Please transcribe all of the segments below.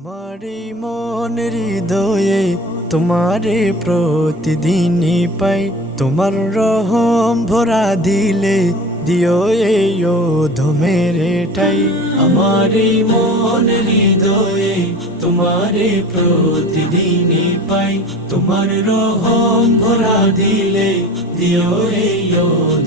আমার এই মন হৃদয়ে তোমারে প্রতিদিনই পাই, তোমার রহম ভরা দিলে দিও এই ধমের ঠাই। আমার এই মন হৃদয়ে তোমারে প্রতিদিনই পাই, তোমার রহম ভরা দিলে দিও এই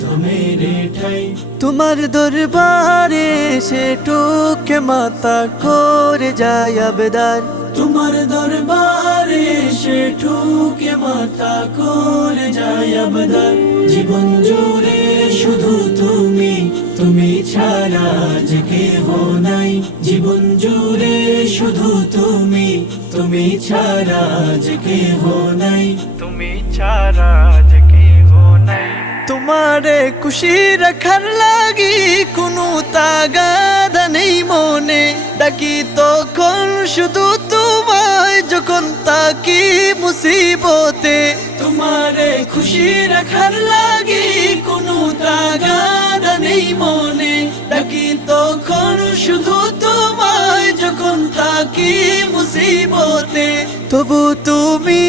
ধমের ঠাই। তোমার দরবারে সে টুকে মাতা করে যায় আবেদার, তোমার দরবারে সে ঠুকে মাতা করে যায় আবেদার। জীবন জুড়ে শুধু তুমি, তুমি ছাড়া যে কেহ নাই। জীবন জুড়ে শুধু তুমি, তুমি ছাড়া যে কেহ নাই। তুমি ছাড়া যে কেহ নাই। তোমারে খুশি রাখার লাগি কোনো তাগাদা নেই মনে, ডাকি তখন শুধু তোমায় যখন তাকি মুসিবতে। তোমারে খুশি রাখার লাগি কোনো তাগাদা নেই মনে, ডাকি তখন শুধু তোমায় যখন তাকি মুসিবতে। তবু তুমি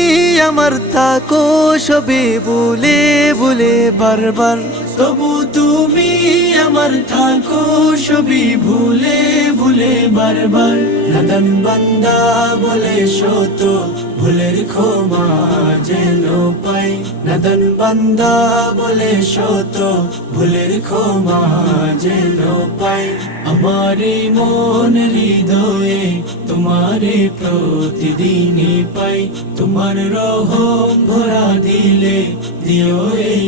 আমার থাকো সবে বলে বলে বারবার, তবু তুমি আমার থাকো সবই ভুলে ভুলে বারবার। নাদান বান্দা বলে শত ভুলের ক্ষমা যেন পাই, নাদান বান্দা বলে শত ভুলের ক্ষমা যেন পাই। আমার এই মন হৃদয়ে তোমারে প্রতিদিনই পাই, তোমার রহম ভরা দিলে দিও এই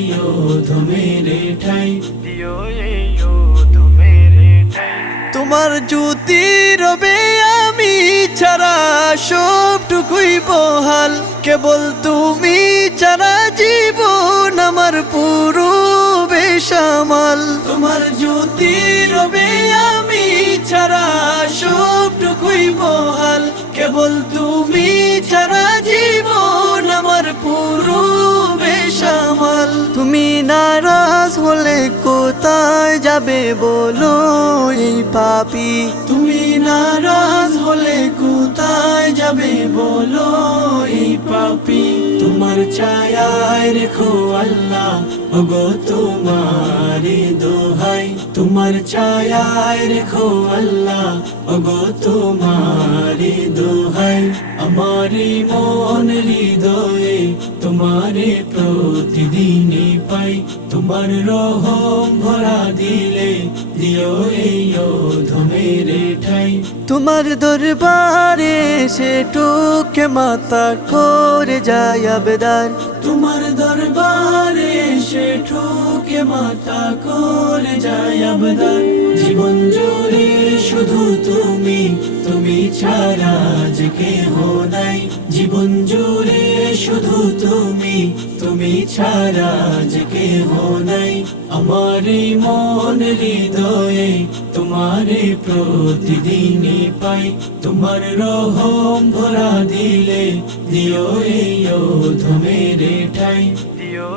ধমের ঠাই, দিও এই ধমের ঠাই। তোমার জ্যোতি রবে আমি ছাড়া সবটুকুই বহাল, কেবল তুমি ছাড়া জীবন আমার পুরো বেসামাল। তোমার জ্যোতি রবে আমি ছাড়া সবটুকুই বহাল, কেবল তুমি ছাড়া জীবন আমার পুরো বেসামাল। তুমি নারাজ হলে কোথায় যাবে বলো এই পাপী, তুমি নারাজ হলে কোথায় যাবে বলো এই পাপী। তোমার ছায়ায় রেখো আল্লাহ ওগো তোমারি দোহাই, তোমার ছায়ায় রেখো আল্লাহ ওগো তোমারি দোহাই। আমার মন হৃদয়ে তোমারে প্রতিদিনই পাই, তোমার রহম ভরা দিলে দিও এই ধমের ঠাই। তোমার দরবারে সে টুকে মাতা করে যায় আবেদার, তোমার দরবারে সে ঠুকে মাতা করে যায় আবেদার। জীবন জুড়ে শুধু তুমি, তুমি ছাড়া যে কেহ নাই। জীবন জুড়ে শুধু তুমি, তুমি ছাড়া যে কেহ নাই। আমার মন হৃদয়ে তোমারে প্রতিদিনই পাই, তোমার রহম ভরা দিলে দিও এই ধমের ঠাই, দিও